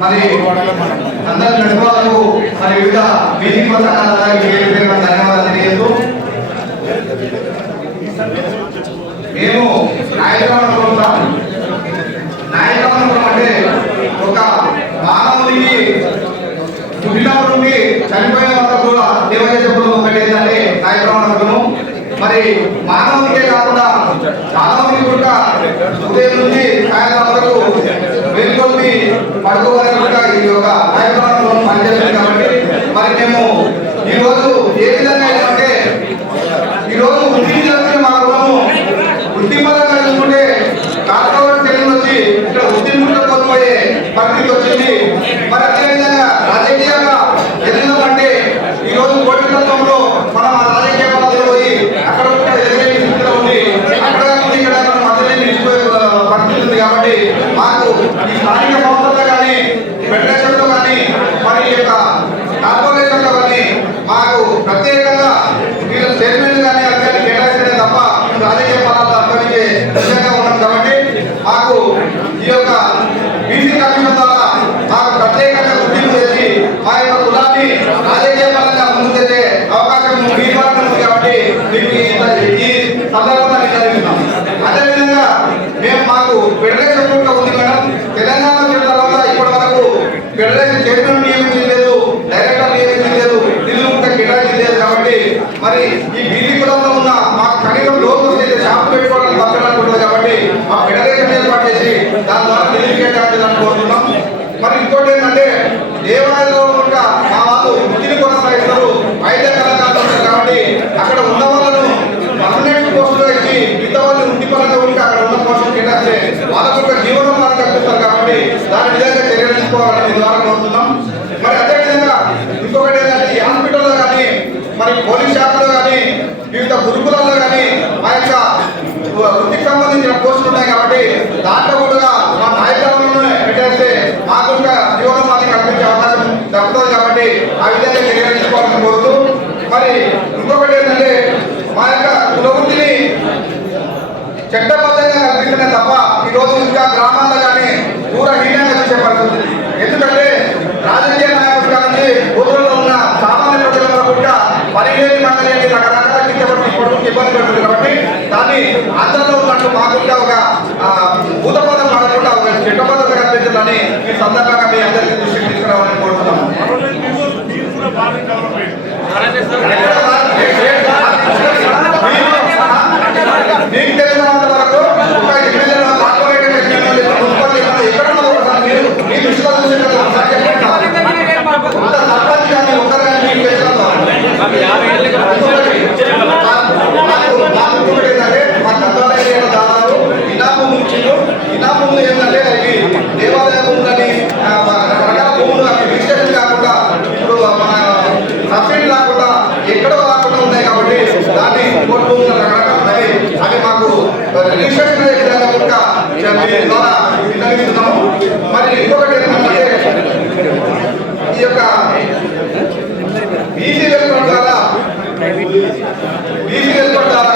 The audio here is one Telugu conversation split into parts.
మరి అందరి నడుపులకు మరి వివిధ వీధి పథకాలకు పేరు పేరున ధన్యవాదాలు తెలియదు మేము నాయకత్వం నాయకత్వం అంటే ఒక మానవుడికి పుట్టినప్పటి నుండి చనిపోయిన వరకు కూడా సేవ చేసే కుటుంబం ఒకటి ఏంటంటే నాయకత్వం మరి మానవునికే కాకుండా చాలా మంది కూడా ఉదయం నుంచి సాయంత్రం పడుకోవాలని కూడా ఈ యొక్క నాయకత్వంలో పనిచేస్తుంది కాబట్టి మరి మేము ఈ రోజు ఏ విధంగా అంటే ఈ రోజు వృత్తి చేస్తే మా కుటుంబం వృత్తి పరంగా చూసుకుంటే కార్పొరేట్ తెలుగు వచ్చి ఇక్కడ వృత్తి కోల్పోయే పరిస్థితి వచ్చింది మరి అదేవిధంగా రాజకీయంగా ఎదిగినామంటే ఈ రోజు కోటి తత్వంలో మనం ఆ రాజకీయ పదవిలో పోయి అక్కడ కూడా ఎదిగే స్థితిలో ఉంది అక్కడ కాకుండా ఇక్కడ మనం మధ్యలో నిలిచిపోయే పరిస్థితి ఉంది కాబట్టి మాకు ఈ స్థానిక సంస్థల్లో కానీ ఫెడరేషన్లో కానీ మరి ఈ యొక్క కార్పొరేషన్లో కానీ మాకు ప్రత్యేకంగా వీళ్ళ చైర్మన్ కానీ అక్కడ కేటాయించడం తప్ప మేము రాజకీయ పదాలు అనుభవించే విధంగా ఉన్నాం కాబట్టి మాకు ఈ యొక్క బీసీ కమిషన్ ద్వారా మాకు ప్రత్యేకంగా గుర్తింపు చేసి మా యొక్క కులాన్ని రాజకీయ పరంగా ముందుకు తెచ్చే అవకాశం మీ ద్వారా ఉంది కాబట్టి మీకు ఈ- ఈ సందర్భంగా నేను చదివిస్తున్నాం అదేవిధంగా మేము మాకు ఫెడరేషన్ కూడా ఉంది మేడం తెలంగాణ వచ్చిన తర్వాత ఇప్పటి వరకు ఫెడరేషన్ చైర్మన్ నియమించలేదు డైరెక్టర్ నియమించలేదు నిధులు కూడా కేటాయించలేదు కాబట్టి మరి ఈ బీసీ కులంలో ఉన్న మా కనీసం లోపు చేసే షాప్ పెట్టుకోవడానికి బతకడానికి ఉంటుంది కాబట్టి మా ఫెడరేషన్ ఏర్పాటు చేసి దాని ద్వారా నిధులు కేటాయించాలని కోరుతున్నాం మరి ఇంకోటి ఏంటంటే దేవాలయంలో కూడా మా వాళ్ళు వృత్తిని కొనసాగిస్తారు వైద్య కళాకారులు కాబట్టి అక్కడ ఉన్న వాళ్ళను పర్మనెంట్ పోస్టులో ఇచ్చి మిగతా వాళ్ళు వృత్తి పరంగా ఉంటే అక్కడ ఉన్న పోస్టులు కేటాయిస్తే వాళ్ళకు ఒక జీవనోపాధి కల్పిస్తారు కాబట్టి దాని విధంగా చర్యలు తీసుకోవాలని ద్వారా కోరుతున్నాం. మరి అదేవిధంగా ఇంకొకటి ఏంటంటే ఈ హాస్పిటల్లో కానీ మరి పోలీస్ శాఖలో కానీ వివిధ గురుకులాల్లో కానీ ఆ యొక్క వృత్తికి సంబంధించిన పోస్టులు ఉన్నాయి కాబట్టి దాంట్లో కూడా మా నాయకులను పెట్టేస్తే మాకు ఇంకా జీవనోపాధి కల్పించే అవకాశం దక్కుతుంది కాబట్టి ఆ విధంగా చర్యలు తీసుకోవాలని కోరుతూ కానీ ఇంకొకటి ఏంటంటే మా యొక్క కులవృత్తిని చట్టబద్ధంగా కల్పించడమే తప్ప ఈరోజు ఇంకా గ్రామాల్లో కానీ దూర హీనంగా చూసే పరిస్థితి ఎందుకంటే రాజకీయ నాయకులు కానీ ఊళ్ళలో ఉన్న సామాన్య ప్రజల వరకు కూడా పరిలేని మండలేని రకరకాల కించబడి ఇప్పటికి ఇబ్బంది పెడుతుంది కాబట్టి దాన్ని ఆంధ్రలో ఉన్నట్టు మాకుండా ఒక భూతపదం పడకుండా ఒక చట్టబద్ధత కల్పించాలని ఈ సందర్భంగా మీ అందరికీ దృష్టికి తీసుకురావాలని కోరుతున్నాం మీకు తెలిసినంత వరకు ఒక MLA corporator MLA municipal MLA ఎక్కడ ఉన్నారు ఒకసారి మీరు మీ దృష్టిలో చూసినట్టు ఒకసారి చెప్పండి. అంత సర్పంచ్ కానీ ఒక్కరు కానీ మీకు తెలిసినంత వరకు. మాకు మాకు ఇంకొకటి ఏంటంటే మా గద్వాల ఏరియాలో దాదాపు ఇనా భూములు ఇచ్చిండ్రు ఇనా భూములు ఏంటంటే అవి దేవాలయ భూములని ఆ, రకరకాల భూములు అవి రిజిస్ట్రేషన్ కాకుండా ఇప్పుడు మన సబ్సిడీ రాకుండా ఎక్కడో రాకుండా ఉన్నాయి కాబట్టి దాన్ని కోర్టు భూములు రకరకాల ఉన్నాయి అవి మాకు రిజిస్ట్రేషన్ అయ్యే విధంగా కూడా మీ ద్వారా విన్నవిస్తున్నాము మరి ఇంకొకటి ఏంటంటే ఈ యొక్క బీసీ వెల్ఫేర్ ద్వారా బీసీ వెల్ఫేర్ ద్వారా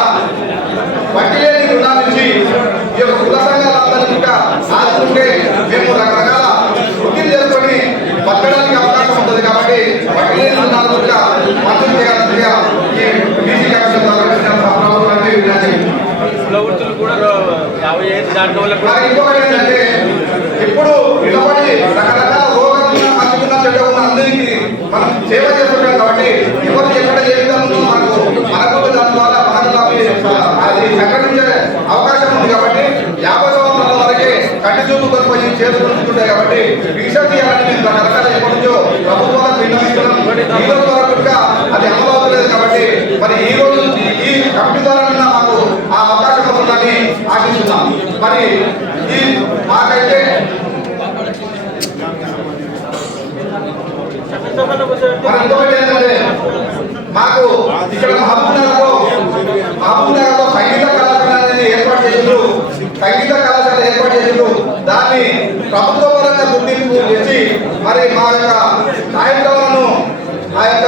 వడ్డీ లేని రుణాలు ఇచ్చి ఈ యొక్క కుల సంఘాలందరినీ కూడా ఆదుకుంటే మేము రకరకాల వృత్తిలు చేసుకొని బతకడానికి అవకాశం ఉంటుంది కాబట్టి వడ్డీ లేని రుణాలు కూడా మంజూరు చేయాల్సిందిగా ఈ బీసీ కమిషన్ ద్వారా ప్రభుత్వానికి విజ్ఞప్తి కులవృత్తులు కూడా యాభై ఐదు దాటిన వాళ్ళకు కూడా మరి ఇంకొకటి ఇప్పుడు నిలబడి రకరకాల రోగాలు ఉన్న చెడ్డ ఉన్న అందరికీ మనం సేవ చేస్తున్నాం కాబట్టి ఎవరు ఎక్కడ ఏ విధంగా మనకు మనకు దాని ద్వారా మనకు అవి, అది సంఘటించే అవకాశం ఉంది కాబట్టి యాభై సంవత్సరాల వరకే కంటి చూపుకొని పోయి చేసుకుంటుంటాయి కాబట్టి రీసెర్చ్ చేయాలని మేము రకరకాల ఎప్పటి నుంచో ప్రభుత్వాలకు విన్నవిస్తున్నాం ఈ రోజు వరకు ఇంకా అది అమలు అవ్వలేదు కాబట్టి మరి ఈ రోజు ఈ కమిటీ ద్వారా మాకు ఆ అవకాశం వస్తుందని ఆశిస్తున్నాం మరి ఈ మాకైతే మరి ఇంకొకటి ఏంటంటే మాకు ఇక్కడ మహబూబ్నగర్లో మహబూబ్నగర్లో సంగీత కళాశాలని ఏర్పాటు చేసిండ్రు. సంగీత కళాశాల ఏర్పాటు చేసిండ్రు. దాన్ని ప్రభుత్వ పరంగా గుర్తింపు తెచ్చి మరి మా యొక్క నాయకులను ఆ యొక్క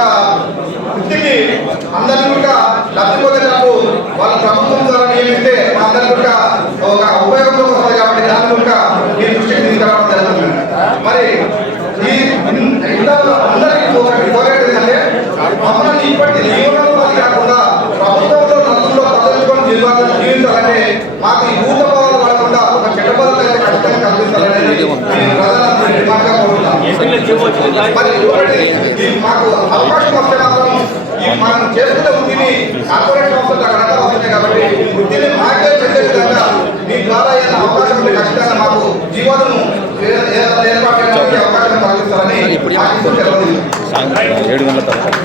వృత్తికి అందరినీ కూడా లబ్ధి పొందేటప్పుడు వాళ్ళ ప్రభుత్వం ద్వారా నియమిస్తే మా అందరికీ ఒక ఉపయోగం వస్తుంది కాబట్టి దాన్ని కూడా మీ ఏడు గంటల తర్వాత